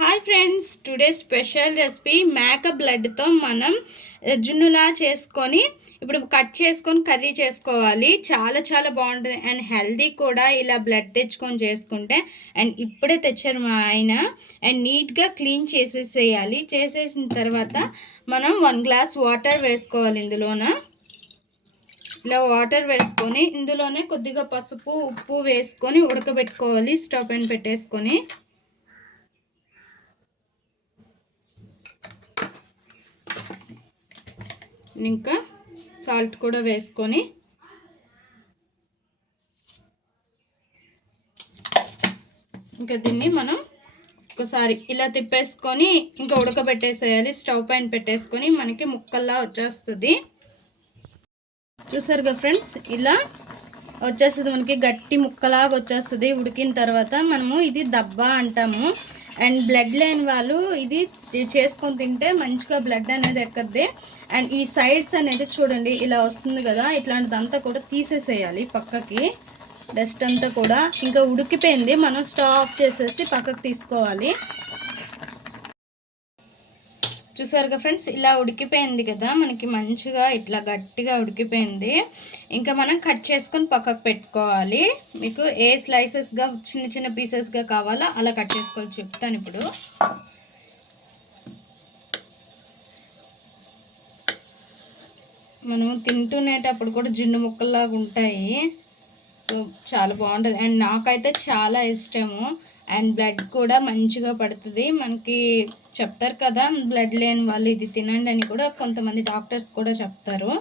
Hi friends, today special recipe మేక బ్లడ్తో మనం జున్నులా చేసుకొని ఇప్పుడు కట్ చేసుకొని కర్రీ చేసుకోవాలి. చాలా చాలా బాగుంటుంది అండ్ హెల్దీ కూడా. ఇలా బ్లడ్ తెచ్చుకొని చేసుకుంటే అండ్ ఇప్పుడే తెచ్చారు మా ఆయన. అండ్ నీట్గా క్లీన్ చేసేసేయాలి. చేసేసిన తర్వాత మనం 1 గ్లాస్ వాటర్ వేసుకోవాలి. ఇందులోన ఇలా వాటర్ వేసుకొని ఇందులోనే కొద్దిగా పసుపు ఉప్పు వేసుకొని ఉడకబెట్టుకోవాలి. స్టవ్ పైన పెట్టేసుకొని ఇంకా సాల్ట్ కూడా వేసుకొని ఇంకా దీన్ని మనం ఒకసారి ఇలా తిప్పేసుకొని ఇంకా ఉడకబెట్టేసేయాలి. స్టవ్ పైన పెట్టేసుకొని మనకి ముక్కల్లా వచ్చేస్తుంది. చూసారుగా ఫ్రెండ్స్, ఇలా వచ్చేస్తుంది. మనకి గట్టి ముక్కలాగా వచ్చేస్తుంది. ఉడికిన తర్వాత మనము ఇది దబ్బా అంటాము. అండ్ బ్లడ్ లేని వాళ్ళు ఇది చేసుకొని తింటే మంచిగా బ్లడ్ అనేది ఎక్కద్ది. అండ్ ఈ సైడ్స్ అనేది చూడండి ఇలా వస్తుంది కదా, ఇట్లాంటిదంతా కూడా తీసేసేయాలి పక్కకి. డస్ట్ అంతా కూడా ఇంకా ఉడికిపోయింది. మనం స్టవ్ ఆఫ్ చేసేసి పక్కకు తీసుకోవాలి. చూసారుగా ఫ్రెండ్స్, ఇలా ఉడికిపోయింది కదా, మనకి మంచిగా ఇట్లా గట్టిగా ఉడికిపోయింది. ఇంకా మనం కట్ చేసుకొని పక్కకు పెట్టుకోవాలి. మీకు ఏ స్లైసెస్గా చిన్న చిన్న పీసెస్గా కావాలో అలా కట్ చేసుకోవాలి. చెప్తాను ఇప్పుడు. మనం తింటునేటప్పుడు కూడా జున్ను ముక్కల్లాగా ఉంటాయి. సో చాలా బాగుంటుంది అండ్ నాకైతే చాలా ఇష్టము. అండ్ బ్లడ్ కూడా మంచిగా పడుతుంది. మనకి చెప్తారు కదా, బ్లడ్ లేని వాళ్ళు ఇది తినండి అని కూడా కొంతమంది డాక్టర్స్ కూడా చెప్తారు.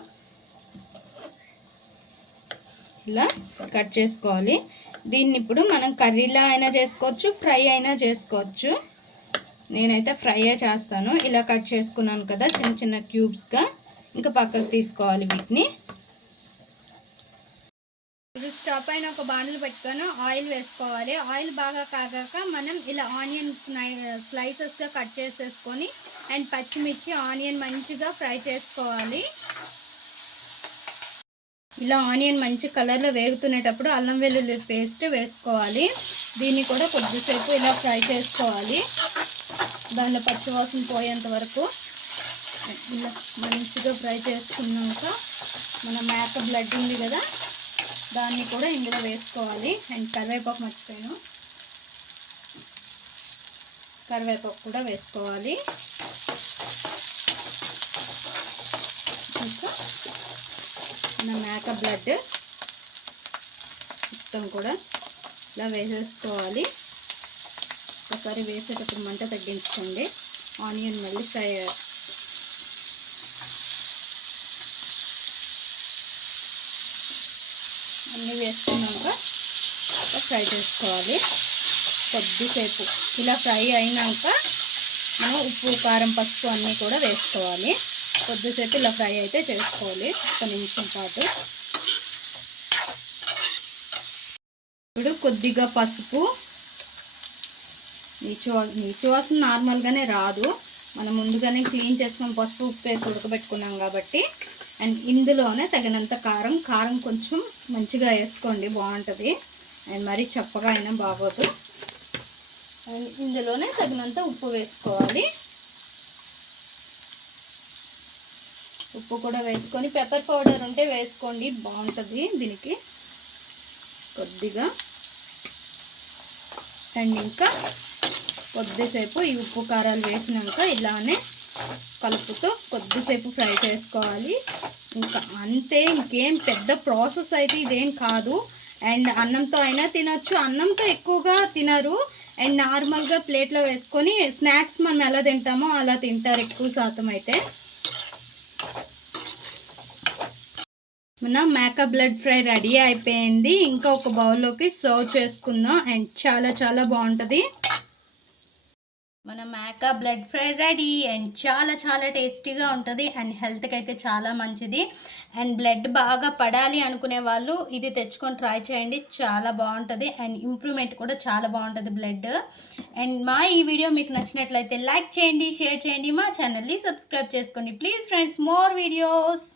ఇలా కట్ చేసుకోవాలి. దీన్ని ఇప్పుడు మనం కర్రీలా అయినా చేసుకోవచ్చు, ఫ్రై అయినా చేసుకోవచ్చు. నేనైతే ఫ్రైయే చేస్తాను. ఇలా కట్ చేసుకున్నాను కదా చిన్న చిన్న క్యూబ్స్గా, ఇంకా పక్కకు తీసుకోవాలి వీటిని. స్టవ్ పైన ఒక బాండిల్ పెట్టుకొని ఆయిల్ వేసుకోవాలి. ఆయిల్ బాగా కాగాక మనం ఇలా ఆనియన్ స్లైసెస్గా కట్ చేసేసుకొని అండ్ పచ్చిమిర్చి ఆనియన్ మంచిగా ఫ్రై చేసుకోవాలి. ఇలా ఆనియన్ మంచి కలర్లో వేగుతునేటప్పుడు అల్లం వెల్లుల్లి పేస్ట్ వేసుకోవాలి. దీన్ని కూడా కొద్దిసేపు ఇలా ఫ్రై చేసుకోవాలి. దానిలో పచ్చివాసన పోయేంత వరకు ఇలా మంచిగా ఫ్రై చేసుకున్నాక మన మేక బ్లడ్ ఉంది కదా, దాన్ని కూడా ఇందులో వేసుకోవాలి. అండ్ కరివేపాకు మర్చిపోయాను, కరివేపాకు కూడా వేసుకోవాలి. ఇంకా మన మేక బ్లడ్ మొత్తం కూడా ఇలా వేసేసుకోవాలి. ఒకసారి వేసేటప్పుడు మంట తగ్గించుకోండి. ఆనియన్ మళ్ళీ ఫ్రై అన్నీ వేసుకున్నాక ఫ్రై చేసుకోవాలి. కొద్దిసేపు ఇలా ఫ్రై అయినాక మనం ఉప్పు కారం పసుపు అన్నీ కూడా వేసుకోవాలి. కొద్దిసేపు ఇలా ఫ్రై అయితే చేసుకోవాలి, 1 నిమిషం పాటు. ఇప్పుడు కొద్దిగా పసుపు, నీచు వాసన నార్మల్గానే రాదు, మనం ముందుగానే క్లీన్ చేసుకుని పసుపు ఉప్పు వేసి ఉడకబెట్టుకున్నాం కాబట్టి. అండ్ ఇందులోనే తగినంత కారం కొంచెం మంచిగా వేసుకోండి, బాగుంటుంది. అండ్ మరీ చప్పగా అయినా బాగోదు. అండ్ ఇందులోనే తగినంత ఉప్పు వేసుకోవాలి. ఉప్పు కూడా వేసుకొని పెప్పర్ పౌడర్ ఉంటే వేసుకోండి, బాగుంటుంది దీనికి కొద్దిగా. అండ్ ఇంకా కొద్దిసేపు ఈ ఉప్పు కారాలు వేసినాక ఇలానే కలుపుతూ కొద్దిసేపు ఫ్రై చేసుకోవాలి. ఇంకా అంతే, ఇంకేం పెద్ద ప్రాసెస్ అయితే ఇదేం కాదు. అండ్ అన్నంతో అయినా తినచ్చు, అన్నంతో ఎక్కువగా తినరు. అండ్ నార్మల్గా ప్లేట్లో వేసుకొని స్నాక్స్ మనం ఎలా తింటామో అలా తింటారు ఎక్కువ శాతం అయితే. మన మేక బ్లడ్ ఫ్రై రెడీ అయిపోయింది. ఇంకా ఒక బౌల్లోకి సర్వ్ చేసుకుందాం. అండ్ చాలా చాలా బాగుంటుంది. మన మేక బ్లడ్ ఫ్రై రెడీ అండ్ చాలా చాలా టేస్టీగా ఉంటుంది అండ్ హెల్త్కి అయితే చాలా మంచిది. అండ్ బ్లడ్ బాగా పడాలి అనుకునే వాళ్ళు ఇది తెచ్చుకొని ట్రై చేయండి, చాలా బాగుంటుంది. అండ్ ఇంప్రూవ్మెంట్ కూడా చాలా బాగుంటుంది బ్లడ్. అండ్ మా ఈ వీడియో మీకు నచ్చినట్లయితే లైక్ చేయండి, షేర్ చేయండి, మా ఛానల్ని సబ్స్క్రైబ్ చేసుకోండి ప్లీజ్ ఫ్రెండ్స్. More videos.